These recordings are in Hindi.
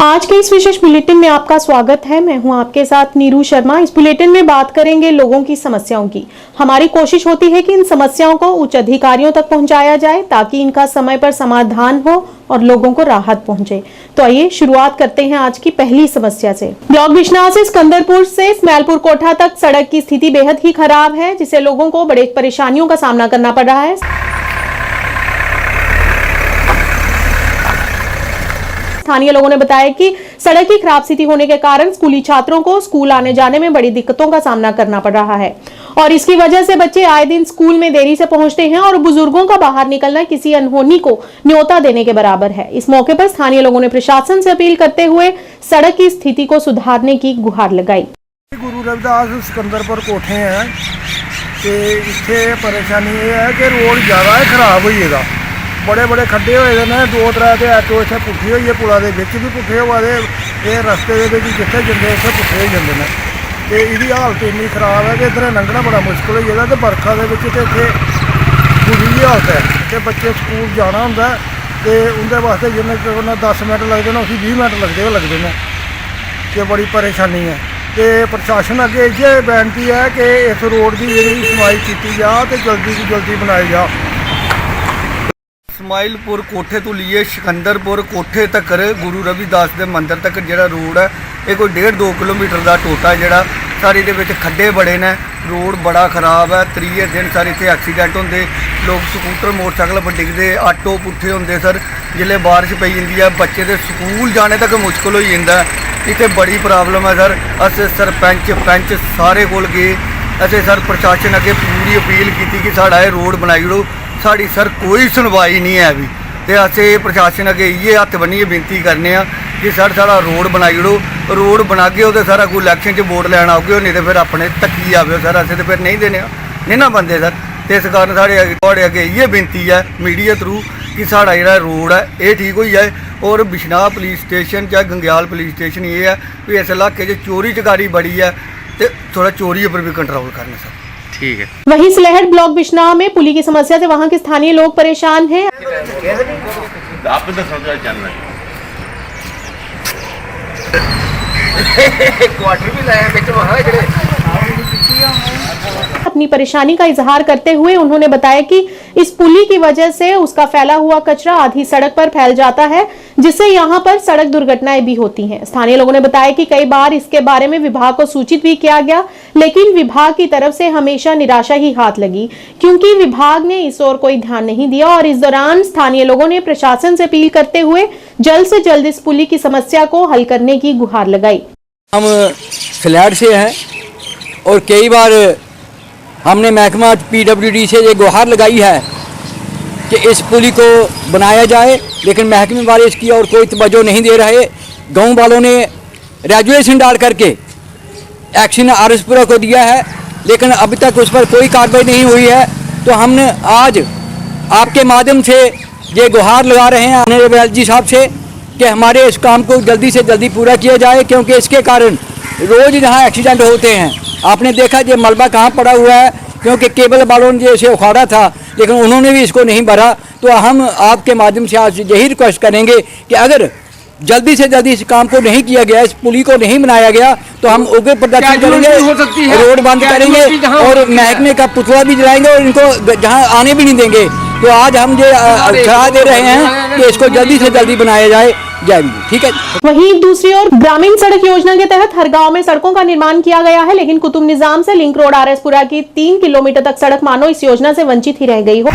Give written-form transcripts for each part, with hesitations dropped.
आज के इस विशेष बुलेटिन में आपका स्वागत है। मैं हूं आपके साथ नीरू शर्मा। इस बुलेटिन में बात करेंगे लोगों की समस्याओं की। हमारी कोशिश होती है कि इन समस्याओं को उच्च अधिकारियों तक पहुंचाया जाए ताकि इनका समय पर समाधान हो और लोगों को राहत पहुंचे। तो आइए शुरुआत करते हैं आज की पहली समस्या से। ब्लॉक बिश्नाह से सिकंदरपुर से मैलपुर कोठा तक सड़क की स्थिति बेहद ही खराब है, जिससे लोगों को बड़े परेशानियों का सामना करना पड़ रहा है। स्थानीय लोगों ने बताया कि सड़क की खराब स्थिति होने के कारण स्कूली छात्रों को स्कूल आने जाने में बड़ी दिक्कतों का सामना करना पड़ रहा है और इसकी वजह से बच्चे आए दिन स्कूल में देरी से पहुंचते हैं और बुजुर्गों का बाहर निकलना किसी अनहोनी को न्योता देने के बराबर है। इस मौके पर स्थानीय लोगों ने प्रशासन से अपील करते हुए सड़क की स्थिति को सुधारने की गुहार लगाई। गुरु रविदास सिकंदरपुर कोठे हैं कि इत्थे परेशानी ये है कि रोड ज़्यादा खराब हुई है। बड़े बड़े खड्डे होए ने, दो त्रै ते ऑटो इत्थे पुट्ठे होइए, पुला दे विच भी पुट्ठे होआ दे, ये रस्ते दे विच जित्थे जंदे उत्थे पुट्ठे हो जांदे ने। ते इहदी हालत इन्नी खराब है कि इधर लंघना बड़ा मुश्किल हो जाता। ते बरखा दे विच ते इत्थे बुरी जी हालत है कि बच्चे स्कूल जाना हुंदा ते उंदे वास्ते जिन्ने 10 मिनट लगदे ने उसी 20 मिनट लगदे ने ते बड़ी परेशानी है। ते प्रशासन अगे इ'यै बेनती है कि इस रोड की जिहड़ी सफाई की जा ते जल्दी तो जल्दी बनाई जा। इस्माइलपुर कोठे तो लिए सिकंदरपुर कोठे तक गुरु रविदास के मंदिर तक जो रोड है ये कोई 1.5-2 किलोमीटर का टोटा जोड़ा सारी दे विच खड्डे बड़े ने, रोड बड़ा खराब है। त्रीए दिन सारे इतने एक्सीडेंट होंगे, लोग स्कूटर मोटरसाइकिल पर डिगते, ऑटो पुट्ठे होंगे सर। जिले बारिश पई जाती है बच्चे के स्कूल जाने तक मुश्किल हो जाता है। इतने बड़ी प्रॉब्लम है सर। अस सरपंच पंच सारे कोल गए, असें सर प्रशासन अगे पूरी अपील की कि साड़ा ये रोड बनाई ओड़ो। साड़ी सर कोई सुनवाई नहीं है अभी। तो असें प्रशासन अगे ये हत्थ बन्निए बेनती करने कि सर साड़ा रोड बनाई ओड़ो। रोड बनागे तो सारा कोई इलैक्शन च वोट लैन आओगे, नहीं तो फिर अपने तक्की आवे सर। असें तो फिर नहीं देने नहीं ना बंदे सर। तो इस कारण साढ़े अगे ये बेनती है मीडिया थ्रू कि साड़ा जो रोड है ये ठीक हो जाए। और बिश्नाह पुलिस स्टेशन चाहे गंग्याल पुलिस स्टेशन ये है कि इस इलाके चोरी चकारी बड़ी है, तो थोड़ा चोरी पर भी कंट्रोल करना सर। ठीक है। वहीं सलेहट ब्लॉक बिश्नाह में पुली की समस्या से वहां के स्थानीय लोग परेशान हैं। अपनी परेशानी का इजहार करते हुए उन्होंने बताया कि इस पुली की वजह से उसका फैला हुआ कचरा आधी सड़क पर फैल जाता है, जिससे यहां पर सड़क दुर्घटनाएं भी होती हैं। स्थानीय लोगों ने बताया कि कई बार इसके बारे में विभाग को सूचित भी किया गया, लेकिन विभाग की तरफ से हमेशा निराशा ही हाथ लगी क्योंकि विभाग ने इस ओर कोई ध्यान नहीं दिया। और इस दौरान स्थानीय लोगों ने प्रशासन से अपील करते हुए जल्द से जल्द इस पुली की समस्या को हल करने की गुहार लगाई। हम सलेहट से हैं और कई बार हमने महकमा PWD से ये गुहार लगाई है कि इस पुली को बनाया जाए, लेकिन महकमे वाले इसकी और कोई तवज्जो नहीं दे रहे। गांव वालों ने रेजुलेशन डाल करके एक्शन RSपुरा को दिया है, लेकिन अभी तक उस पर कोई कार्रवाई नहीं हुई है। तो हमने आज आपके माध्यम से ये गुहार लगा रहे हैं ऑनरेबल LG साहब से कि हमारे इस काम को जल्दी से जल्दी पूरा किया जाए, क्योंकि इसके कारण रोज़ यहाँ एक्सीडेंट होते हैं। आपने देखा ये मलबा कहाँ पड़ा हुआ है, क्योंकि केबल वालों ने इसे उखाड़ा था लेकिन उन्होंने भी इसको नहीं भरा। तो हम आपके माध्यम से आज यही रिक्वेस्ट करेंगे कि अगर जल्दी से जल्दी इस काम को नहीं किया गया, इस पुली को नहीं बनाया गया, तो हम उग्र प्रदर्शन करेंगे, रोड बंद करेंगे और महकमे का पुतला भी जलाएंगे और इनको जहाँ आने भी नहीं देंगे। तो आज हम ये सलाह दे रहे हैं कि इसको जल्दी से जल्दी बनाया जाए। ठीक है। वहीं दूसरी ओर ग्रामीण सड़क योजना के तहत हर गांव में सड़कों का निर्माण किया गया है, लेकिन कुतुब निजाम से लिंक रोड RSपुरा की 3 किलोमीटर तक सड़क मानो इस योजना से वंचित ही रह गई हो।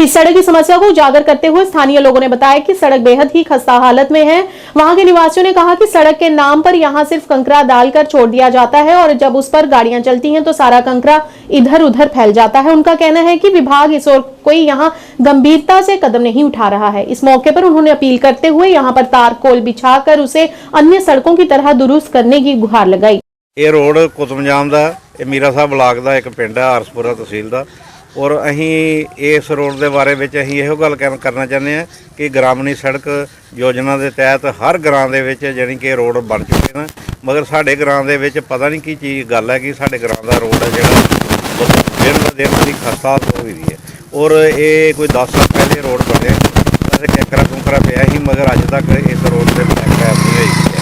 इस सड़क की समस्या को उजागर करते हुए स्थानीय लोगों ने बताया कि सड़क बेहद ही खस्ता हालत में है। वहां के निवासियों ने कहा कि सड़क के नाम पर यहां सिर्फ कंकरा डालकर छोड़ दिया जाता है और जब उस पर गाड़ियां चलती हैं तो सारा कंकरा इधर उधर फैल जाता है। उनका कहना है कि विभाग इस ओर कोई यहां गंभीरता से कदम नहीं उठा रहा है। इस मौके पर उन्होंने अपील करते हुए यहां पर तारकोल बिछाकर उसे अन्य सड़कों की तरह दुरुस्त करने की गुहार लगाई। ये रोड कुतुब निजाम दा मीरा साहब ब्लाक का एक पिंड है RSपुरा तहसील का, और अहीं इस रोड के बारे में अहीं इहो गल करना चाहते हैं कि ग्रामीण सड़क योजना के तहत हर ग्रां दे विच जानी कि रोड बन चुके हैं, मगर साडे ग्रां दे विच पता नहीं की चीज़ गल है कि साडे ग्रां दा रोड है जिहड़ा दिन ब दिन की खस्ता हो गई है। और ये कोई 10 साल पहले रोड बने वैसे कैंकरा कुंकरा पिया ही मगर अज तक इस रोड से ब्लैक टैप नहीं हुई है।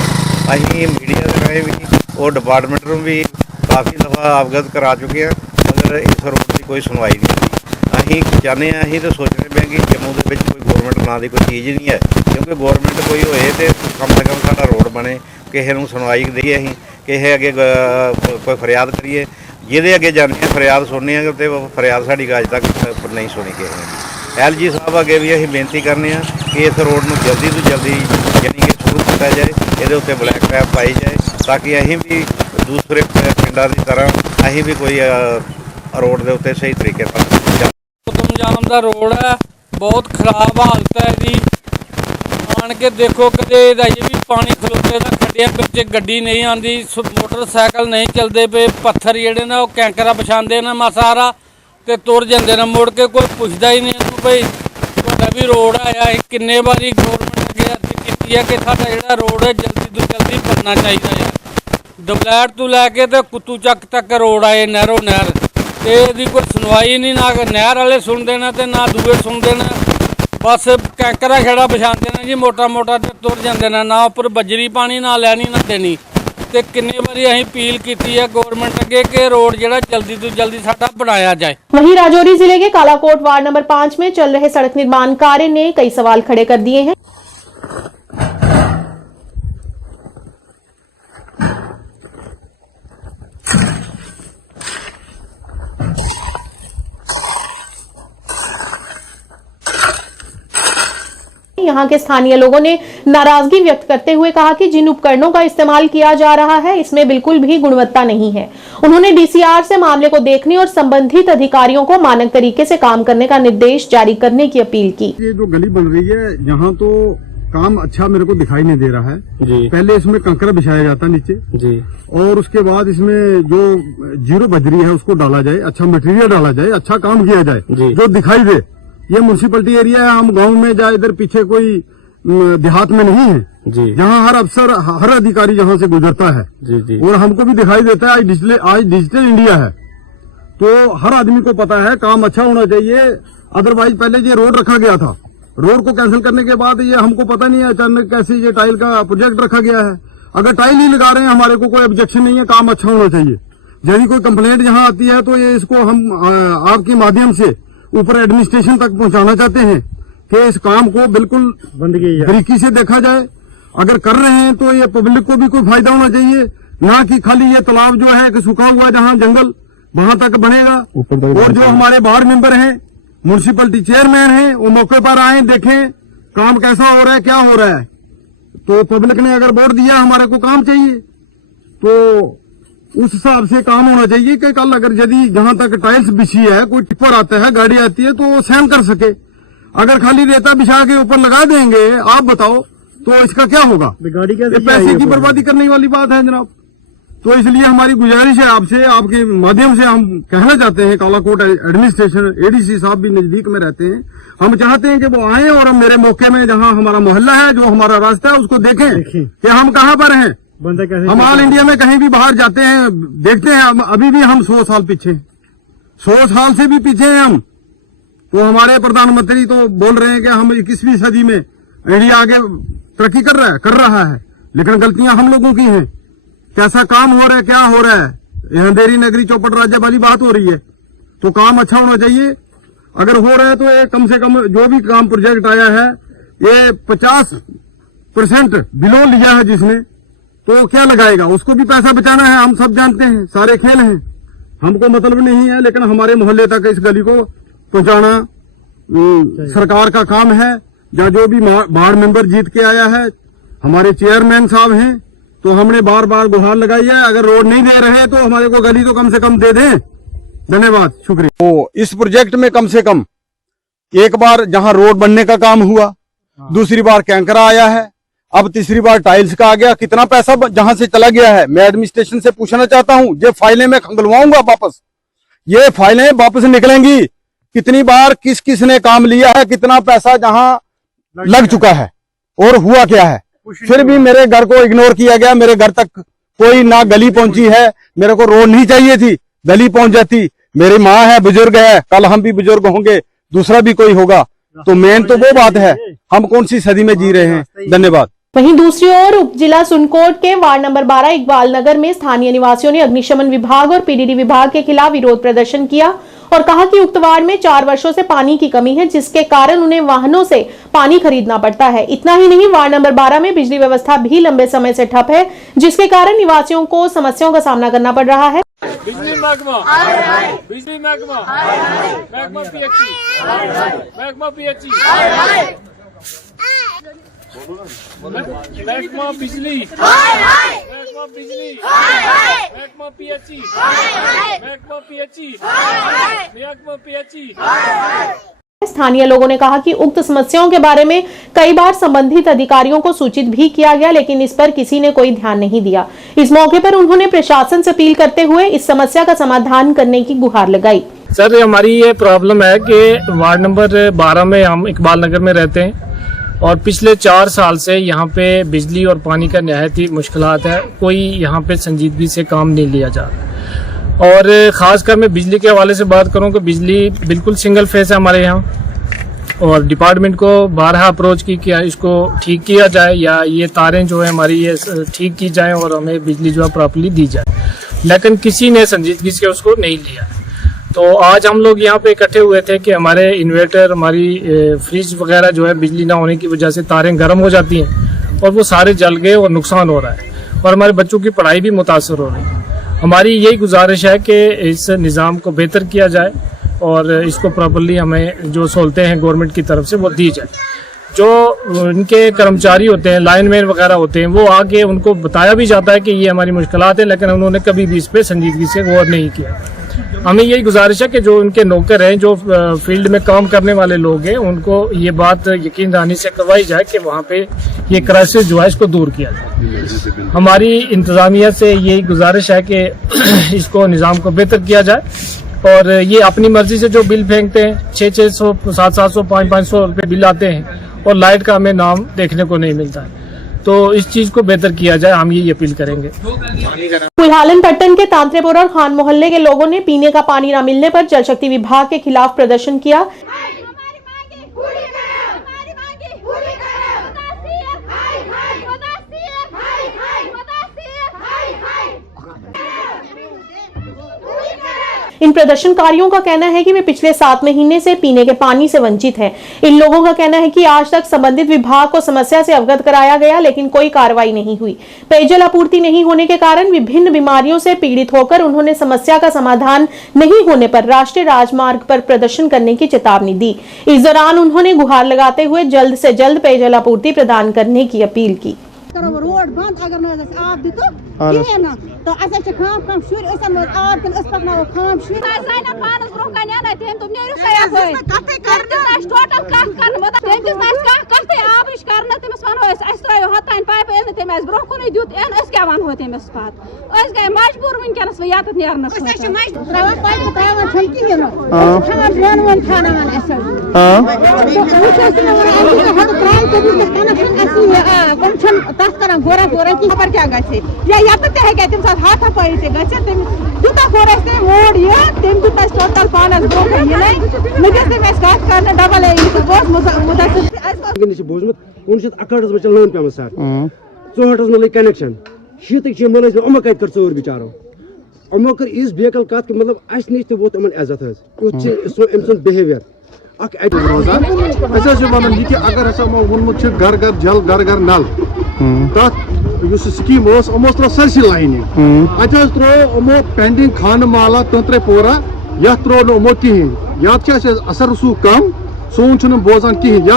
असीं मीडिया के राहें भी और डिपार्टमेंट में भी काफ़ी दफ़ा अवगत करा चुके हैं मगर इस रोड की कोई सुनवाई नहीं होती। असीं चाहते हैं असीं तो सोचते पे कि जम्मू के विच कोई गौरमेंट नां दी कोई चीज़ नहीं है क्योंकि गौरमेंट कोई होए तो कम से कम साडा रोड बने किसी नूं सुनवाई दईए असीं किसी अगे कोई फरियाद करिए जिहदे अगे जाने फरियाद सुनने तो फरियाद साडी अज तक नहीं सुनी किसी ने। LG साहब अगे भी असीं बेनती करने कि इस रोड नूं जल्दी तो जल्दी यानी कि शुरू किया जाए ये उत्ते ब्लैक टैप पाई जाए ताकि असीं भी दूसरे पिंडां की तरह असीं भी कोई रोड के उत्ते सही तरीके जाम का रोड है बहुत खराब हालत है जी। आन के देखो कदे अजे भी पानी खलोते का खड्डियां पिछे गड्डी नहीं आती मोटरसाइकिल नहीं चलते पे पत्थर जेडे ने कैंकरा बिछाते ने मासारा तो तुर जाते हैं मुड़ के कोई पुछदा ही नहीं भाई तुहाडा भी रोड आया किन्ने बारी गौरमेंट अगे अर्जी की है कि साडा जिहड़ा रोड है जल्दी तो जल्दी बनना चाहिए है। डबलैट तो लैके तो कुत्तू चक तक रोड आए नहरों नहर तो यदी कोई सुनवाई नहीं ना नहर वाले सुनते हैं तो ना दूए सुनते हैं बस कैंकरा खेड़ा बिछाते हैं जी मोटा मोटा तो तुर जाते हैं ना उपर बजरी पानी ना लैनी ना देनी। तो किन्नी बारी असीं अपील की है गौरमेंट अगे कि रोड जिहड़ा जल्दी तो जल्दी साडा बनाया जाए। वहीं राजौरी जिले के कालाकोट वार्ड नंबर 5 में चल रहे सड़क निर्माण कार्य ने कई सवाल खड़े कर दिए हैं। यहाँ के स्थानीय लोगों ने नाराजगी व्यक्त करते हुए कहा कि जिन उपकरणों का इस्तेमाल किया जा रहा है इसमें बिल्कुल भी गुणवत्ता नहीं है। उन्होंने DCR से मामले को देखने और संबंधित अधिकारियों को मानक तरीके से काम करने का निर्देश जारी करने की अपील की। ये जो गली बन रही है यहाँ तो काम अच्छा मेरे को दिखाई नहीं दे रहा है जी। पहले इसमें कंकरा बिछाया जाता नीचे जी और उसके बाद इसमें जो जीरो बजरी है उसको डाला जाए, अच्छा मटेरियल डाला जाए, अच्छा काम किया जाए जो दिखाई दे। ये म्यूनसिपलिटी एरिया है, हम गांव में जाए इधर पीछे कोई देहात में नहीं है जी। जहाँ हर अफसर हर अधिकारी जहाँ से गुजरता है जी जी। और हमको भी दिखाई देता है आज डिजिटल इंडिया है तो हर आदमी को पता है काम अच्छा होना चाहिए। अदरवाइज पहले ये रोड रखा गया था, रोड को कैंसिल करने के बाद ये हमको पता नहीं है अचानक कैसे ये टाइल का प्रोजेक्ट रखा गया है। अगर टाइल ही लगा रहे हैं हमारे को कोई ऑब्जेक्शन नहीं है, काम अच्छा होना चाहिए। यदि कोई कंप्लेंट यहाँ आती है तो ये इसको हम आपके माध्यम से ऊपर एडमिनिस्ट्रेशन तक पहुंचाना चाहते हैं कि इस काम को बिल्कुल बारीकी से देखा जाए। अगर कर रहे हैं तो ये पब्लिक को भी कोई फायदा होना चाहिए, ना कि खाली ये तालाब जो है कि सूखा हुआ जहाँ जंगल वहां तक बनेगा। और जो हमारे वार्ड मेंबर हैं, म्यूनसिपलिटी चेयरमैन हैं, वो मौके पर आए, देखें काम कैसा हो रहा है, क्या हो रहा है। तो पब्लिक ने अगर वोट दिया हमारे को काम चाहिए तो उस हिसाब से काम होना चाहिए कि कल अगर यदि जहां तक टाइल्स बिछी है कोई टिप्पर आता है, गाड़ी आती है तो वो सहन कर सके। अगर खाली रेता बिछा के ऊपर लगा देंगे आप बताओ तो इसका क्या होगा? गाड़ी कैसे पैसे की बर्बादी करने वाली बात है जनाब। तो इसलिए हमारी गुजारिश है आपसे, आपके माध्यम से हम कहना चाहते हैं कालाकोट एडमिनिस्ट्रेशन ADC साहब भी नजदीक में रहते हैं, हम चाहते हैं कि वो आए और हम मेरे मौके में जहां हमारा मोहल्ला है, जो हमारा रास्ता है उसको देखें कि हम कहां पर हैं। हम ऑल इंडिया में कहीं भी बाहर जाते हैं देखते हैं अभी भी हम 100 साल पीछे, 100 साल से भी पीछे हैं हम। तो हमारे प्रधानमंत्री तो बोल रहे हैं कि हम 21वीं सदी में इंडिया आगे तरक्की कर रहा है, लेकिन गलतियां हम लोगों की हैं। कैसा काम हो रहा है, क्या हो रहा है, ये अंधेरी नगरी चौपट राज्य वाली बात हो रही है। तो काम अच्छा होना चाहिए। अगर हो रहा है तो ये कम से कम जो भी काम प्रोजेक्ट आया है ये 50% बिलो लिया है जिसने, तो क्या लगाएगा, उसको भी पैसा बचाना है। हम सब जानते हैं, सारे खेल हैं, हमको मतलब नहीं है, लेकिन हमारे मोहल्ले तक इस गली को पहुंचाना सरकार का काम है। या जो भी वार्ड मेंबर जीत के आया है, हमारे चेयरमैन साहब हैं, तो हमने बार बार गुहार लगाई है। अगर रोड नहीं दे रहे तो हमारे को गली तो कम से कम दे दें। धन्यवाद, शुक्रिया। तो इस प्रोजेक्ट में कम से कम एक बार जहां रोड बनने का काम हुआ, दूसरी बार कैंकरा आया है, अब तीसरी बार टाइल्स का आ गया। कितना पैसा जहां से चला गया है मैं एडमिनिस्ट्रेशन से पूछना चाहता हूं। ये फाइलें मैं खंगलवाऊंगा वापस, ये फाइलें वापस निकलेंगी। कितनी बार किस किस ने काम लिया है, कितना पैसा जहां लग चुका है और हुआ क्या है। फिर भी मेरे घर को इग्नोर किया गया, मेरे घर तक कोई ना गली पहुंची है। मेरे को रोड नहीं चाहिए थी, गली पहुंच जाती। मेरी माँ है, बुजुर्ग है, कल हम भी बुजुर्ग होंगे, दूसरा भी कोई होगा। तो मेन तो वो बात है, हम कौन सी सदी में जी रहे हैं। धन्यवाद। वहीं दूसरी ओर उप जिला सुनकोट के वार्ड नंबर 12 इकबाल नगर में स्थानीय निवासियों ने अग्निशमन विभाग और पीडीडी विभाग के खिलाफ विरोध प्रदर्शन किया और कहा कि उक्त वार्ड में 4 वर्षों से पानी की कमी है, जिसके कारण उन्हें वाहनों से पानी खरीदना पड़ता है। इतना ही नहीं, वार्ड नंबर 12 में बिजली व्यवस्था भी लंबे समय से ठप है, जिसके कारण निवासियों को समस्याओं का सामना करना पड़ रहा है। बिजली महकमा, बिजली महकमा, महकमा पीएचई, महकमा पीएचई, महकमा बिजली, महकमा बिजली, महकमा पीएचई, महकमा पीएचई, महकमा पीएचई। स्थानीय लोगों ने कहा कि उक्त समस्याओं के बारे में कई बार संबंधित अधिकारियों को सूचित भी किया गया, लेकिन इस पर किसी ने कोई ध्यान नहीं दिया। इस मौके पर उन्होंने प्रशासन से अपील करते हुए इस समस्या का समाधान करने की गुहार लगाई। सर, हमारी ये प्रॉब्लम है कि वार्ड नंबर 12 में हम इकबाल नगर में रहते हैं और पिछले 4 साल से यहाँ पे बिजली और पानी का निहायत ही मुश्किलात है। कोई यहाँ पे संजीदगी से काम नहीं लिया जा रहा। और ख़ासकर मैं बिजली के हवाले से बात करूँ कि बिजली बिल्कुल सिंगल फेस है हमारे यहाँ और डिपार्टमेंट को 12 अप्रोच की कि इसको ठीक किया जाए या ये तारें जो है हमारी ये ठीक की जाएं और हमें बिजली जो है प्रॉपर्ली दी जाए, लेकिन किसी ने संजीदगी से उसको नहीं लिया। तो आज हम लोग यहाँ पे इकट्ठे हुए थे कि हमारे इन्वर्टर, हमारी फ्रिज वगैरह जो है बिजली ना होने की वजह से तारें गर्म हो जाती हैं और वो सारे जल गए और नुकसान हो रहा है और हमारे बच्चों की पढ़ाई भी मुतासर हो रही है। हमारी यही गुजारिश है कि इस निज़ाम को बेहतर किया जाए और इसको प्रॉपर्ली हमें जो सहूलतें हैं गवर्नमेंट की तरफ से वो दी जाए। जो इनके कर्मचारी होते हैं, लाइनमैन वगैरह होते हैं, वो आके उनको बताया भी जाता है कि ये हमारी मुश्किलात है, लेकिन उन्होंने कभी भी इस पर संजीदगी से गौर नहीं किया। हमें यही गुजारिश है कि जो उनके नौकर हैं, जो फील्ड में काम करने वाले लोग हैं, उनको ये बात यकीन दहानी से करवाई जाए कि वहाँ पे ये क्राइसिस जो है इसको दूर किया जाए। हमारी इंतजामिया से यही गुजारिश है कि इसको निज़ाम को बेहतर किया जाए और ये अपनी मर्जी से जो बिल फेंकते हैं 600, 700, 500 रुपये बिल आते हैं और लाइट का हमें नाम देखने को नहीं मिलता है। तो इस चीज को बेहतर किया जाए, हम ये अपील करेंगे। कुल्हालन पट्टन के तांत्रेपुरा और खान मोहल्ले के लोगों ने पीने का पानी न मिलने पर जल शक्ति विभाग के खिलाफ प्रदर्शन किया। इन प्रदर्शनकारियों का कहना है कि वे पिछले 7 महीने से पीने के पानी से वंचित हैं। इन लोगों का कहना है कि आज तक संबंधित विभाग को समस्या से अवगत कराया गया, लेकिन कोई कार्रवाई नहीं हुई। पेयजल आपूर्ति नहीं होने के कारण विभिन्न बीमारियों से पीड़ित होकर उन्होंने समस्या का समाधान नहीं होने पर राष्ट्रीय राजमार्ग पर प्रदर्शन करने की चेतावनी दी। इस दौरान उन्होंने गुहार लगाते हुए जल्द से जल्द पेयजल आपूर्ति प्रदान करने की अपील की। रोड बंद अगर न आब दितो कहीं ना तो अस खाम खाम शुर आब तन पकनो खाम शुर पानस ब्रोह कन तुम नेरू टोटल कत कर आब कर तमिस वो त्रो हतान पाइप तम ब्रोह कुन दुत क्या वनो तमिस पे गए मजबूर वनकस ये नेरन करान गोरा गोरा की खबर क्या गए या तम सा हाथ पाई यूत कोर ओड ये तम दुत टोटल पानस ब्रोह ये कत कर डबल बोजमुत 1968 में लोन पे सर 64 में कनेक्शन 60 मुलाजिम अमो कत कर चोर बिचारो अमो कर इस बेकल कत कि मतलब अस नश तो वोत अमन इज्जत अम बिहेवियर रोजान अगर हसा वोनमुत घर घर जल घर घर नल तथ स्कीम अमो त्रो सरसी लाइन अत त्रो पेंडिंग खान माला तंत्रेपोरा ये त्रो नमो कहें या असर रसूख कम सोन बोजान कहें या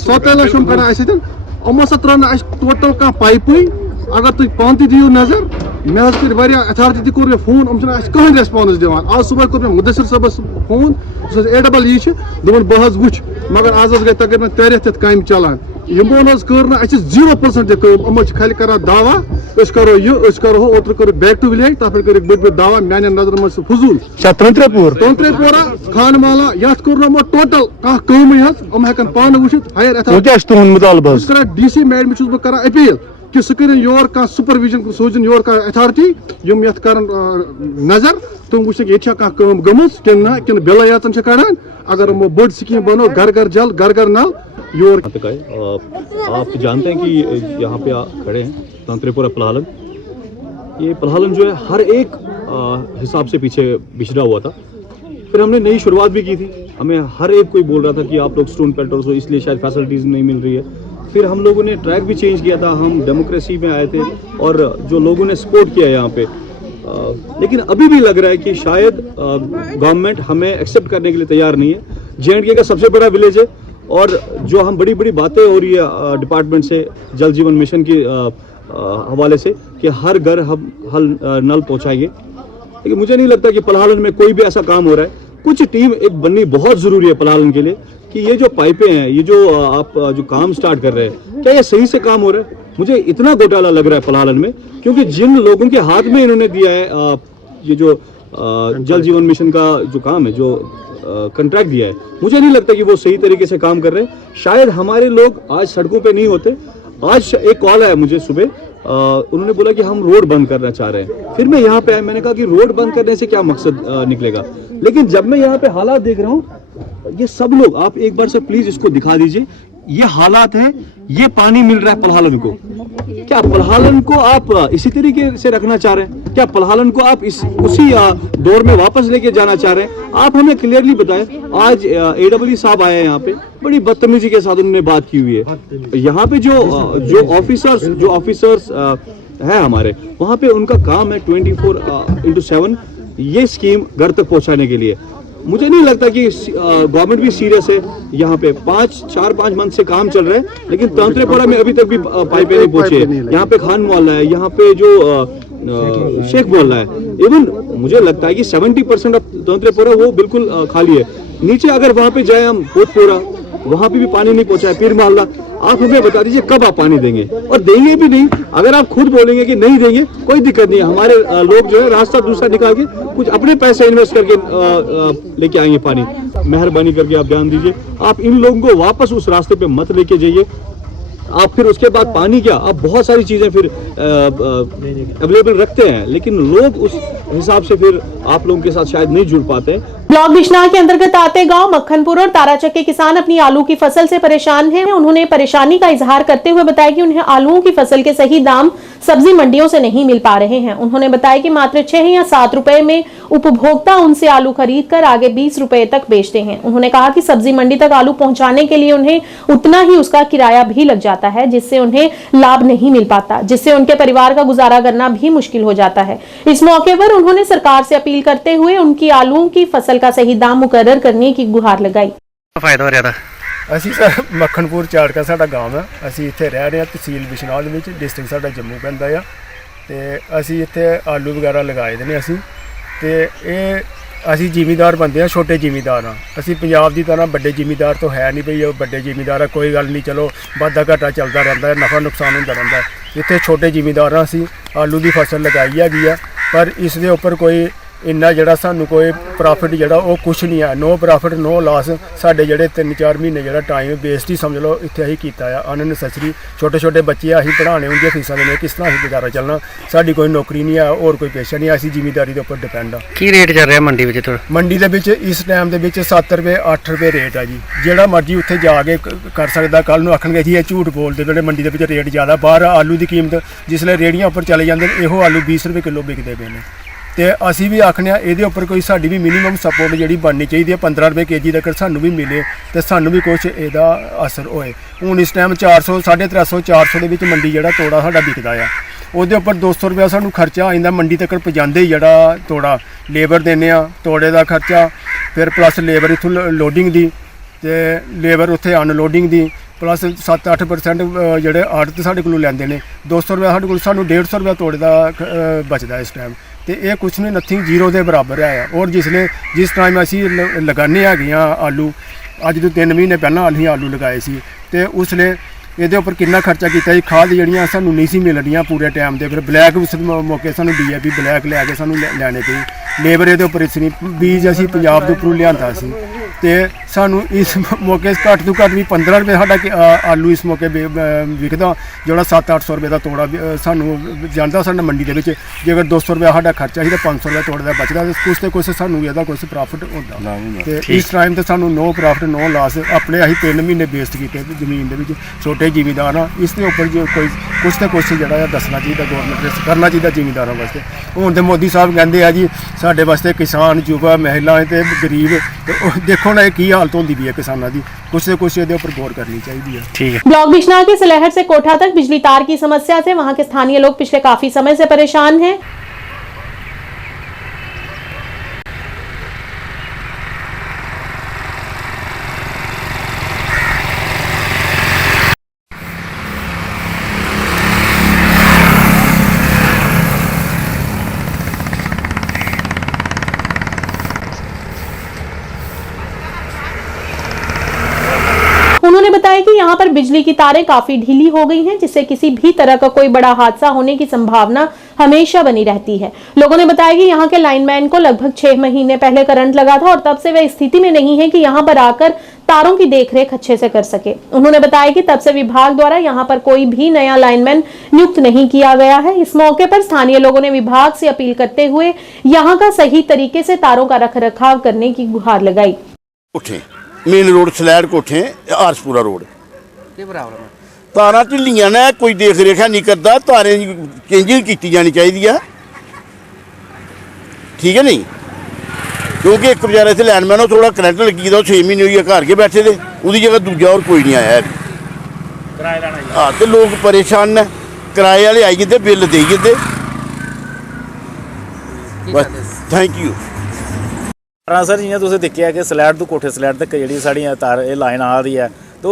सौतेला कर अमो सा त्रो टोटल कह पाइपे अगर तुम पान दियो नजर मे कर अथॉरिटी कोर मे फोन कहीं रेस्पॉन्स दिवान आज सुबह कोर मे मुदस्सिर सबस फोन AEE दोपन बह वुच मगर आज गई तकरीबन 3 रेत काम चलान यमो कर 0% अमो खाली कर दावा करो यह करो ओत्र कर बैक टू विलेज तथ कर बड़ दावा मान नजर मज फजूल तंत्रेपोरा खान माला ये कोर टोटल कह कम हम हेकन पान वुचित हायर अथॉरिटी DC मैडम बह कर अपील कि सह कर योर कह सुपरविजन सोजन योर कह अथॉरिटी यम यथ कर नजर तुम वुचन ये कम गमुस कि बिल याचन कड़ान अगर वो बड़ स्कीम बनो घर घर जल घर घर नल योर। आप जानते हैं कि यहाँ पे खड़े हैं तंत्रेपुरा पलाहलन। ये पलाहलन जो है हर एक हिसाब से पीछे बिछड़ा हुआ था। फिर हमने नई शुरुआत भी की थी। हमें हर एक कोई बोल रहा था कि आप लोग स्टोन पेल्टर्स हो इसलिए शायद फैसिलिटीज़ नहीं मिल रही है। फिर हम लोगों ने ट्रैक भी चेंज किया था। हम डेमोक्रेसी में आए थे और जो लोगों ने सपोर्ट किया यहाँ पे, लेकिन अभी भी लग रहा है कि शायद गवर्नमेंट हमें एक्सेप्ट करने के लिए तैयार नहीं है। J&K का सबसे बड़ा विलेज है और जो हम बड़ी बड़ी बातें हो रही है डिपार्टमेंट से जल जीवन मिशन के हवाले से कि हर घर हम नल पहुँचाएंगे, लेकिन मुझे नहीं लगता कि पलाहलन में कोई भी ऐसा काम हो रहा है। कुछ टीम एक बननी बहुत ज़रूरी है पलाहलन के लिए कि ये जो पाइपें हैं, ये जो आप जो काम स्टार्ट कर रहे हैं, क्या ये सही से काम हो रहा है? मुझे इतना घोटाला लग रहा है पलाहलन में, क्योंकि जिन लोगों के हाथ में इन्होंने दिया है ये जो जल जीवन मिशन का जो काम है, जो कॉन्ट्रैक्ट दिया है, मुझे नहीं लगता कि वो सही तरीके से काम कर रहे हैं। शायद हमारे लोग आज सड़कों पे नहीं होते। आज एक कॉल आया मुझे सुबह, उन्होंने बोला कि हम रोड बंद करना चाह रहे हैं। फिर मैं यहाँ पे आया, मैंने कहा कि रोड बंद करने से क्या मकसद निकलेगा। लेकिन जब मैं यहाँ पे हालात देख रहा हूँ, ये सब लोग, आप एक बार से प्लीज इसको दिखा दीजिए, ये हालात है, ये पानी मिल रहा है पलाहलन को। क्या पलाहलन को आप इसी तरीके से रखना चाह रहे हैं? क्या पलाहलन को आप उसी दौर में वापस लेके जाना चाह रहे हैं? आप हमें क्लियरली बताएं। आज AWE साहब आए हैं यहाँ पे, बड़ी बदतमीजी के साथ उन्होंने बात की हुई है। यहाँ पे जो ऑफिसर्स है हमारे, वहाँ पे उनका काम है 24/7 ये स्कीम घर तक पहुँचाने के लिए। मुझे नहीं लगता कि गवर्नमेंट भी सीरियस है। यहाँ पे 4-5 मंथ से काम चल रहा है, लेकिन तंत्रेपुरा में अभी तक भी पाइपें नहीं पहुंची है। यहाँ पे खान मोहल्ला है, यहाँ पे जो शेख मोहल्ला है, इवन मुझे लगता है कि 70% ऑफ तंत्रेपुरा वो बिल्कुल खाली है। नीचे अगर वहाँ पे जाए हम भूतपुरा, वहाँ पे भी पानी नहीं पहुंचा है। पीर मोहल्ला, आप हमें बता दीजिए कब आप पानी देंगे, और देंगे भी नहीं। अगर आप खुद बोलेंगे कि नहीं देंगे, कोई दिक्कत नहीं है। हमारे लोग जो है रास्ता दूसरा निकाल के कुछ अपने पैसे इन्वेस्ट करके लेके आएंगे पानी। मेहरबानी करके आप ध्यान दीजिए, आप इन लोगों को वापस उस रास्ते पे मत लेके जाइए। आप फिर उसके बाद पानी क्या, आप बहुत सारी चीजें फिर अवेलेबल रखते हैं, लेकिन लोग उस हिसाब से फिर आप लोगों के साथ शायद नहीं जुड़ पाते हैं। ब्लॉक बिश्नाह के अंतर्गत आते गांव मक्खनपुर और ताराचक के किसान अपनी आलू की फसल से परेशान हैं। उन्होंने परेशानी का इजहार करते हुए बताया कि उन्हें आलूओं की फसल के सही दाम सब्जी मंडियों से नहीं मिल पा रहे हैं। उन्होंने बताया कि मात्र 6 या 7 रुपए में उपभोक्ता उनसे आलू खरीद कर आगे 20 रुपए तक बेचते हैं। उन्होंने कहा कि सब्जी मंडी तक आलू पहुंचाने के लिए उन्हें उतना ही उसका किराया भी लग जाता है, जिससे उन्हें लाभ नहीं मिल पाता, जिससे उनके परिवार का गुजारा करना भी मुश्किल हो जाता है। इस मौके पर उन्होंने सरकार से अपील करते हुए उनकी आलूओं की फसल का सही दाम मुकर्रर करने की गुहार लगाई। फायदा हो रहा था। ਅਸੀਂ ਸਰ ਮੱਖਣਪੁਰ ਝਾੜਕਾ ਸਾਡਾ ਗਾਂਵ ਹੈ। ਅਸੀਂ ਇੱਥੇ ਰਹਿ ਰਹੇ ਹਾਂ, ਤਹਿਸੀਲ ਬਿਸ਼ਨਾਹ ਦੇ ਵਿੱਚ, ਡਿਸਟ੍ਰਿਕਟ ਸਾਡਾ ਜੰਮੂ ਪੈਂਦਾ ਆ। ਤੇ ਅਸੀਂ ਇੱਥੇ ਆਲੂ ਵਗੈਰਾ ਲਗਾਏ ਦੇ ਨੇ ਅਸੀਂ। ਤੇ ਇਹ ਅਸੀਂ ਜ਼ਿਮੀਂਦਾਰ ਬੰਦੇ ਆ, ਛੋਟੇ ਜ਼ਿਮੀਂਦਾਰ ਆ। ਅਸੀਂ ਪੰਜਾਬ ਦੀ ਤਰ੍ਹਾਂ ਵੱਡੇ ਜ਼ਿਮੀਂਦਾਰ ਤੋਂ ਹੈ ਨਹੀਂ, ਬਈ ਉਹ ਵੱਡੇ ਜ਼ਿਮੀਂਦਾਰ ਆ, ਕੋਈ ਗੱਲ ਨਹੀਂ, ਚਲੋ ਵਾਧਾ ਘਾਟਾ ਚੱਲਦਾ ਰਹਿੰਦਾ ਹੈ, ਨਫਾ ਨੁਕਸਾਨ ਹੁੰਦਾ ਰਹਿੰਦਾ ਹੈ। ਇੱਥੇ ਛੋਟੇ ਜ਼ਿਮੀਂਦਾਰ ਆ, ਅਸੀਂ ਆਲੂ ਦੀ ਫਸਲ ਲਗਾਈ ਹੈਗੀ ਆ, ਪਰ ਇਸ ਦੇ ਉੱਪਰ ਕੋਈ ਇੰਨਾ ਜਿਹੜਾ ਸਾਨੂੰ ਕੋਈ ਪ੍ਰੋਫਿਟ ਜਿਹੜਾ ਉਹ ਕੁਛ ਨਹੀਂ ਹੈ। ਨੋ ਪ੍ਰੋਫਿਟ ਨੋ ਲਾਸ। ਸਾਡੇ ਜਿਹੜੇ 3-4 ਮਹੀਨੇ ਜਿਹੜਾ ਟਾਈਮ ਵੇਸਟ ਹੀ ਸਮਝ ਲਓ ਇੱਥੇ ਅਸੀਂ ਕੀਤਾ ਆ ਅਨਨੈਸੈਸਰੀ। ਛੋਟੇ ਛੋਟੇ ਬੱਚੇ ਆ, ਅਸੀਂ ਪੜ੍ਹਾਉਣੇ ਹੁੰਦੀਆਂ ਫੀਸਾਂ ਦੇਣੇ, ਕਿਸ ਤਰ੍ਹਾਂ ਅਸੀਂ ਗੁਜ਼ਾਰਾ ਚੱਲਣਾ। ਸਾਡੀ ਕੋਈ ਨੌਕਰੀ ਨਹੀਂ ਆ, ਹੋਰ ਕੋਈ ਪੇਸ਼ਾ ਨਹੀਂ, ਅਸੀਂ ਜ਼ਿਮੀਂਦਾਰੀ ਦੇ ਉੱਪਰ ਡਿਪੈਂਡ ਆ। ਕੀ ਰੇਟ ਚੱਲ ਰਿਹਾ ਮੰਡੀ ਵਿੱਚ? ਮੰਡੀ ਦੇ ਵਿੱਚ ਇਸ ਟਾਈਮ ਦੇ ਵਿੱਚ 7 ਰੁਪਏ 8 ਰੁਪਏ ਰੇਟ ਆ ਜੀ। ਜਿਹੜਾ ਮਰਜ਼ੀ ਉੱਥੇ ਜਾ ਕੇ ਕਰ ਸਕਦਾ। ਕੱਲ ਨੂੰ ਆਖਣਗੇ ਜੀ ਇਹ ਝੂਠ ਬੋਲਦੇ ਜਿਹੜੇ ਮੰਡੀ ਦੇ ਵਿੱਚ ਰੇਟ ਜ਼ਿਆਦਾ। ਬਾਹਰ ਆਲੂ ਦੀ ਕੀਮਤ ਜਿਸਲੇ ਰੇੜੀਆਂ ਉੱਪਰ ਚਲੇ ਜਾਂਦੇ ਨੇ, ਇਹੋ ਆਲੂ 20 ਰੁਪਏ ਕਿਲੋ ਵਿਕਦੇ ਪਏ ਨੇ। ਤੇ ਅਸੀਂ ਵੀ ਆਖਦੇ ਹਾਂ ਇਹਦੇ ਉੱਪਰ ਕੋਈ ਸਾਡੀ ਵੀ ਮਿਨੀਮਮ ਸਪੋਰਟ ਜਿਹੜੀ ਬਣਨੀ ਚਾਹੀਦੀ ਹੈ। 15 ਰੁਪਏ ਕੇਜੀ ਤੱਕ ਸਾਨੂੰ ਵੀ ਮਿਲੇ ਤੇ ਸਾਨੂੰ ਵੀ ਕੁਛ ਇਹਦਾ ਅਸਰ ਹੋਏ। ਹੁਣ ਇਸ ਟਾਈਮ 400 350 400 ਦੇ ਵਿੱਚ ਮੰਡੀ ਜਿਹੜਾ ਤੋੜਾ ਸਾਡਾ ਵਿਕਦਾ ਆ। ਉਹਦੇ ਉੱਪਰ 200 ਰੁਪਇਆ ਸਾਨੂੰ ਖਰਚਾ ਆ ਜਾਂਦਾ ਮੰਡੀ ਤੱਕ ਪਹੁੰਚਾਉਂਦੇ ਹੀ। ਜਿਹੜਾ ਤੋੜਾ ਲੇਬਰ ਦਿੰਦੇ ਆ, ਤੋੜੇ ਦਾ ਖਰਚਾ, ਫਿਰ ਪਲੱਸ ਲੇਬਰ ਇੱਥੋਂ ਲੋਡਿੰਗ ਦੀ ਤੇ ਲੇਬਰ ਉੱਥੇ ਅਨਲੋਡਿੰਗ ਦੀ, ਪਲੱਸ 7-8% ਜਿਹੜੇ ਆੜਤ ਸਾਡੇ ਕੋਲੋਂ ਲੈਂਦੇ ਨੇ। 200 ਰੁਪਇਆ ਸਾਡੇ ਕੋਲ, ਸਾਨੂੰ 150 ਰੁਪਇਆ ਤੋੜੇ ਦਾ ਬਚਦਾ ਇਸ ਟਾਈਮ। ਤੇ ਇਹ ਕੁਛ ਨਹੀਂ, ਨਥਿੰਗ, ਜ਼ੀਰੋ ਦੇ ਬਰਾਬਰ ਹੈ। ਔਰ ਜਿਸ ਟਾਈਮ ਅਸੀਂ ਲਗਾਉਂਦੇ ਹੈਗੇ ਹਾਂ ਆਲੂ, ਅੱਜ ਤੋਂ 3 ਮਹੀਨੇ ਪਹਿਲਾਂ ਅਸੀਂ ਆਲੂ ਲਗਾਏ ਸੀ, ਤੇ ਉਸਲੇ ਇਹਦੇ ਉੱਪਰ ਕਿੰਨਾ ਖਰਚਾ ਕੀਤਾ ਸੀ। ਖਾਦ ਜਿਹੜੀਆਂ ਸਾਨੂੰ ਨਹੀਂ ਸੀ ਮਿਲ ਰਹੀਆਂ ਪੂਰੇ ਟਾਈਮ ਦੇ, ਫਿਰ ਬਲੈਕ ਉਸ ਮੌਕੇ ਸਾਨੂੰ DAP ਬਲੈਕ ਲੈ ਕੇ ਸਾਨੂੰ ਲੈਣੇ ਪਈ। ਲੇਬਰ ਇਹਦੇ ਉੱਪਰ ਇਸ ਨਹੀਂ, ਬੀਜ ਅਸੀਂ ਪੰਜਾਬ ਦੇ ਉੱਪਰੋਂ ਲਿਆਂਦਾ ਸੀ। ਤੇ ਸਾਨੂੰ ਇਸ ਮੌਕੇ ਘੱਟ ਤੋਂ ਘੱਟ ਵੀ 15 ਰੁਪਏ ਸਾਡਾ ਆਲੂ ਇਸ ਮੌਕੇ ਵਿਕਦਾ, ਜਿਹੜਾ 700-800 ਰੁਪਏ ਦਾ ਤੋੜਾ ਸਾਨੂੰ ਜਾਂਦਾ ਸਾਡਾ ਮੰਡੀ ਦੇ ਵਿੱਚ। ਜੇਕਰ 200 ਰੁਪਏ ਸਾਡਾ ਖਰਚਾ ਸੀ ਤਾਂ 500 ਰੁਪਏ ਤੋੜੇ ਦਾ ਬਚਦਾ, ਤੇ ਕੁਛ ਤੇ ਕੁਛ ਸਾਨੂੰ ਇਹਦਾ ਕੁਛ ਪ੍ਰੋਫਿਟ ਹੁੰਦਾ। ਤੇ ਇਸ ਟਾਈਮ ਤੇ ਸਾਨੂੰ ਨੋ ਪ੍ਰੋਫਿਟ ਨੋ ਲਾਸ, ਆਪਣੇ ਅਸੀਂ 3 ਮਹੀਨੇ ਵੇਸਟ ਕੀਤੇ ਜ਼ਮੀਨ ਦੇ ਵਿੱਚ, ਛੋਟੇ ਜ਼ਿਮੀਂਦਾਰ ਆ। ਇਸ ਦੇ ਉੱਪਰ ਜੋ ਕੋਈ ਕੁਛ ਤੇ ਕੁਛ ਜਿਹੜਾ ਆ ਦੱਸਣਾ ਚਾਹੀਦਾ, ਗੌਰਮੈਂਟ ਨੇ ਕਰਨਾ ਚਾਹੀਦਾ ਜ਼ਿਮੀਂਦਾਰਾਂ ਵਾਸਤੇ। ਹੁਣ ਤੇ ਮੋਦੀ ਸਾਹਿਬ ਕਹਿੰਦੇ ਆ ਜੀ ਸਾਡੇ ਵਾਸਤੇ ਕਿਸਾਨ, ਯੁਵਾ, ਮਹਿਲਾ ਤੇ ਗਰੀਬ, ਤੇ ਉਹ ਦੇਖੋ ਨਾ ਕੀ हालत होती भी है किसानों की, कुछ से कुछ ये ऊपर गौर करनी चाहिए। ठीक है। ब्लॉक बिजनौर के सलेहट से कोठा तक बिजली तार की समस्या से वहां के स्थानीय लोग पिछले काफी समय से परेशान हैं। उन्होंने बताया कि यहां पर बिजली की तारें काफी ढीली हो गई हैं, जिससे किसी भी तरह का कोई बड़ा हादसा होने की संभावना हमेशा बनी रहती है। लोगों ने बताया कि यहां के लाइनमैन को लगभग 6 महीने पहले करंट लगा था और तब से वे स्थिति में नहीं है कि यहां पर आकर तारों की देखरेख अच्छे से कर सके। उन्होंने बताया कि तब से विभाग द्वारा यहां पर कोई भी नया लाइनमैन नियुक्त नहीं किया गया है। इस मौके पर स्थानीय लोगों ने विभाग से अपील करते हुए यहां का सही तरीके से तारों का रखरखाव करने की गुहार लगाई। मेन रोड सलैड कोठे आरसपुरा रोड तारा ढिलियां ने, कोई देख रेख नहीं करता, तारें चेंजिंग की जानी चाहिए, ठीक है नहीं, क्योंकि एक बेचारा इतने लैंडमैन हो थोड़ा करंट लगी था, 6 महीने हुई घर के बैठे थे, उसकी जगह दूजा और कोई नहीं आया। हाँ तो लोग परेशान ने, किराए वाले आई जते, बिल दे जते, बस थैंक यू। हाँ सर, जियां तुसें दिक्खेआ कि सलैड तो कोठे सलैड तक जी साढ़ियां तार लाइन आ रही है, तो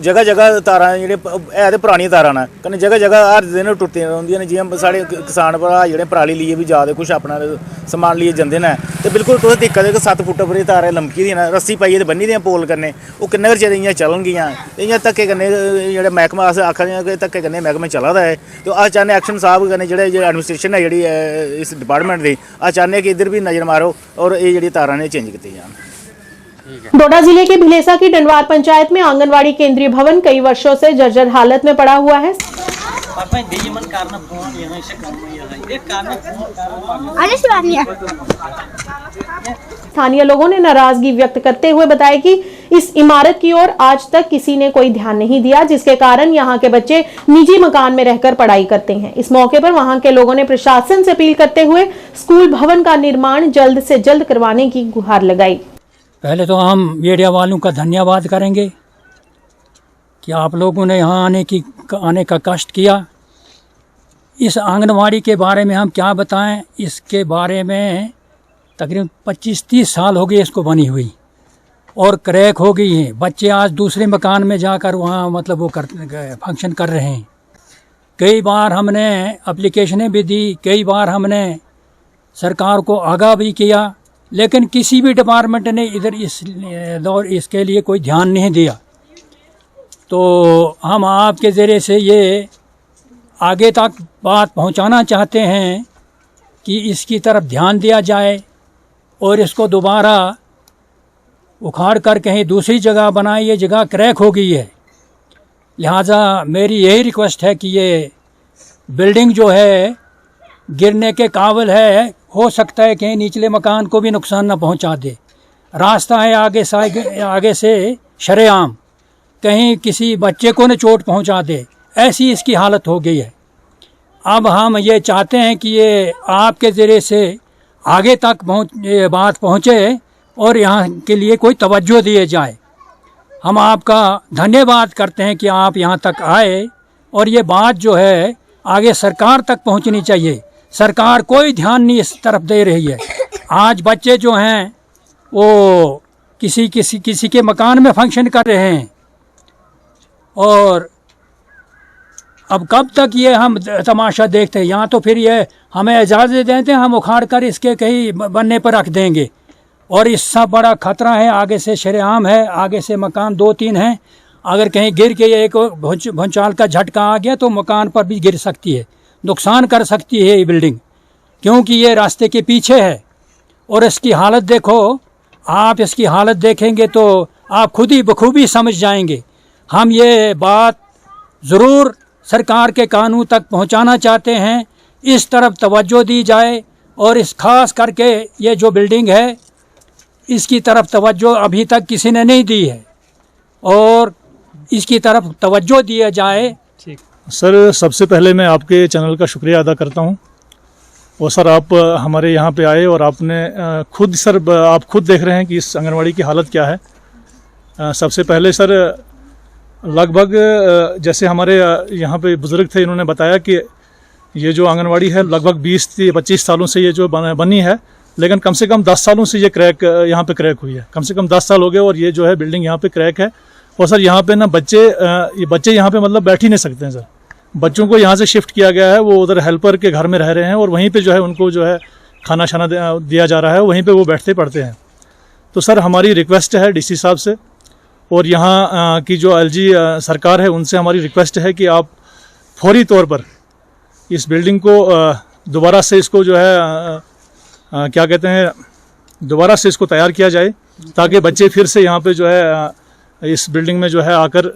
जगह जगह तारां जेह्ड़े है ते परानी तारां न, कन्नै जगह जगह हर दिन टुट्टियां रौंह्दियां न। जियां साढ़े किसान भ्रा जेह्ड़े पराली लेइयै भी जा दे, कुछ अपना समान लेइयै जंदे न, ते बिल्कुल तुस दिक्खा दे कि 7 फुट पर तारां लमकी दियां न, रस्सी पाइयै ते बन्नी दियां पोल कन्नै, ओह् किन्ने गै चिर इ'यां चलनगियां। इ'यां धक्के कन्नै जेह्ड़े मैह्कमा अस आखने आं कि धक्के कन्नै मैह्कमा चला दा है, तो अस चाह्न्ने एक्शन साहब कन्नै जेह्ड़े एडमिनिस्ट्रेशन है जेह्ड़ी इस डिपार्टमेंट दी, अस चाह्न्ने कि इधर भी नज़र मारो और ये जेह्ड़ी तारां ने चेंज कीती जान। डोडा जिले के भिलेसा की डंडवार पंचायत में आंगनवाड़ी केंद्रीय भवन कई वर्षों से जर्जर हालत में पड़ा हुआ है। स्थानीय लोगों ने नाराजगी व्यक्त करते हुए बताया कि इस इमारत की ओर आज तक किसी ने कोई ध्यान नहीं दिया, जिसके कारण यहां के बच्चे निजी मकान में रहकर पढ़ाई करते हैं। इस मौके पर वहां के लोगों ने प्रशासन से अपील करते हुए स्कूल भवन का निर्माण जल्द से जल्द करवाने की गुहार लगाई। पहले तो हम मीडिया वालों का धन्यवाद करेंगे कि आप लोगों ने यहाँ आने का कष्ट किया। इस आंगनवाड़ी के बारे में हम क्या बताएं, इसके बारे में तकरीबन 25-30 साल हो गए इसको बनी हुई, और क्रैक हो गई है। बच्चे आज दूसरे मकान में जाकर वहाँ मतलब वो फंक्शन कर रहे हैं। कई बार हमने एप्लीकेशनें भी दी, कई बार हमने सरकार को आगाह भी किया, लेकिन किसी भी डिपार्टमेंट ने इधर इसके लिए कोई ध्यान नहीं दिया। तो हम आपके ज़रिए से ये आगे तक बात पहुंचाना चाहते हैं कि इसकी तरफ ध्यान दिया जाए और इसको दोबारा उखाड़ कर कहीं दूसरी जगह बनाए। ये जगह क्रैक हो गई है, लिहाजा मेरी यही रिक्वेस्ट है कि ये बिल्डिंग जो है गिरने के काबिल है, हो सकता है कहीं निचले मकान को भी नुकसान न पहुंचा दे। रास्ता है आगे से शरेआम, कहीं किसी बच्चे को न चोट पहुंचा दे, ऐसी इसकी हालत हो गई है। अब हम ये चाहते हैं कि ये आपके ज़रिए से आगे तक बात पहुंचे और यहाँ के लिए कोई तवज्जो दिए जाए। हम आपका धन्यवाद करते हैं कि आप यहाँ तक आए, और ये बात जो है आगे सरकार तक पहुँचनी चाहिए। सरकार कोई ध्यान नहीं इस तरफ दे रही है। आज बच्चे जो हैं वो किसी के मकान में फंक्शन कर रहे हैं, और अब कब तक ये हम तमाशा देखते हैं। यहाँ तो फिर ये हमें इजाज़त देते हैं, हम उखाड़ कर इसके कहीं बनने पर रख देंगे, और इससे बड़ा ख़तरा है। आगे से शरेआम है, आगे से मकान 2-3 हैं, अगर कहीं गिर के एक भूचाल का झटका आ गया तो मकान पर भी गिर सकती है, नुकसान कर सकती है ये बिल्डिंग, क्योंकि ये रास्ते के पीछे है। और इसकी हालत देखो, आप इसकी हालत देखेंगे तो आप खुद ही बखूबी समझ जाएंगे। हम ये बात ज़रूर सरकार के कानून तक पहुंचाना चाहते हैं, इस तरफ तवज्जो दी जाए और इस खास करके ये जो बिल्डिंग है इसकी तरफ तवज्जो अभी तक किसी ने नहीं दी है और इसकी तरफ तवज्जो दिया जाए। सर, सबसे पहले मैं आपके चैनल का शुक्रिया अदा करता हूं और सर आप हमारे यहाँ पे आए और आपने खुद सर आप खुद देख रहे हैं कि इस आंगनवाड़ी की हालत क्या है। सबसे पहले सर लगभग जैसे हमारे यहाँ पे बुज़ुर्ग थे, इन्होंने बताया कि ये जो आंगनवाड़ी है लगभग 20-25 सालों से ये जो बनी है, लेकिन कम से कम 10 सालों से ये क्रैक यहाँ पे क्रैक हुई है। कम से कम 10 साल हो गए और ये जो है बिल्डिंग यहाँ पे क्रैक है। और सर यहाँ पे ना बच्चे यहाँ पे मतलब बैठ ही नहीं सकते हैं सर। बच्चों को यहाँ से शिफ्ट किया गया है, वो उधर हेल्पर के घर में रह रहे हैं और वहीं पे जो है उनको जो है खाना शाना दिया जा रहा है, वहीं पे वो बैठते पढ़ते हैं। तो सर हमारी रिक्वेस्ट है डीसी साहब से और यहाँ की जो एलजी सरकार है उनसे हमारी रिक्वेस्ट है कि आप फौरी तौर पर इस बिल्डिंग को दोबारा से इसको जो है क्या कहते हैं, दोबारा से इसको तैयार किया जाए ताकि बच्चे फिर से यहाँ पे जो है इस बिल्डिंग में जो है आकर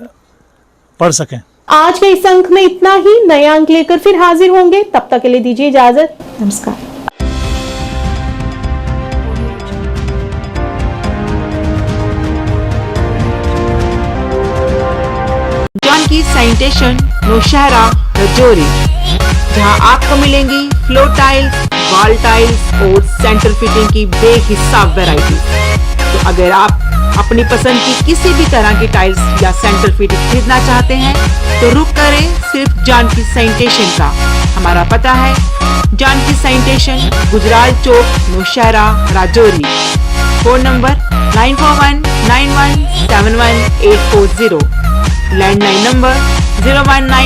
पढ़ सकें। आज के इस अंक में इतना ही। नए अंक लेकर फिर हाजिर होंगे, तब तक के लिए दीजिए इजाजत। नमस्कार। जानकी सैनिटेशन नौशहरा रजौरी, जहां आपको मिलेंगी फ्लोर टाइल्स, वॉल टाइल्स और सेंटर फिटिंग की बेहिसाब वैरायटी। तो अगर आप अपनी पसंद की किसी भी तरह की टाइल्स या सेंटर फिटिंग खरीदना चाहते हैं तो रुक करें सिर्फ जानकी सैनिटेशन का। हमारा पता है Janki sanitation, Gujral Chowk, Naushahra, Rajouri. Phone number 9419171840, landline number 019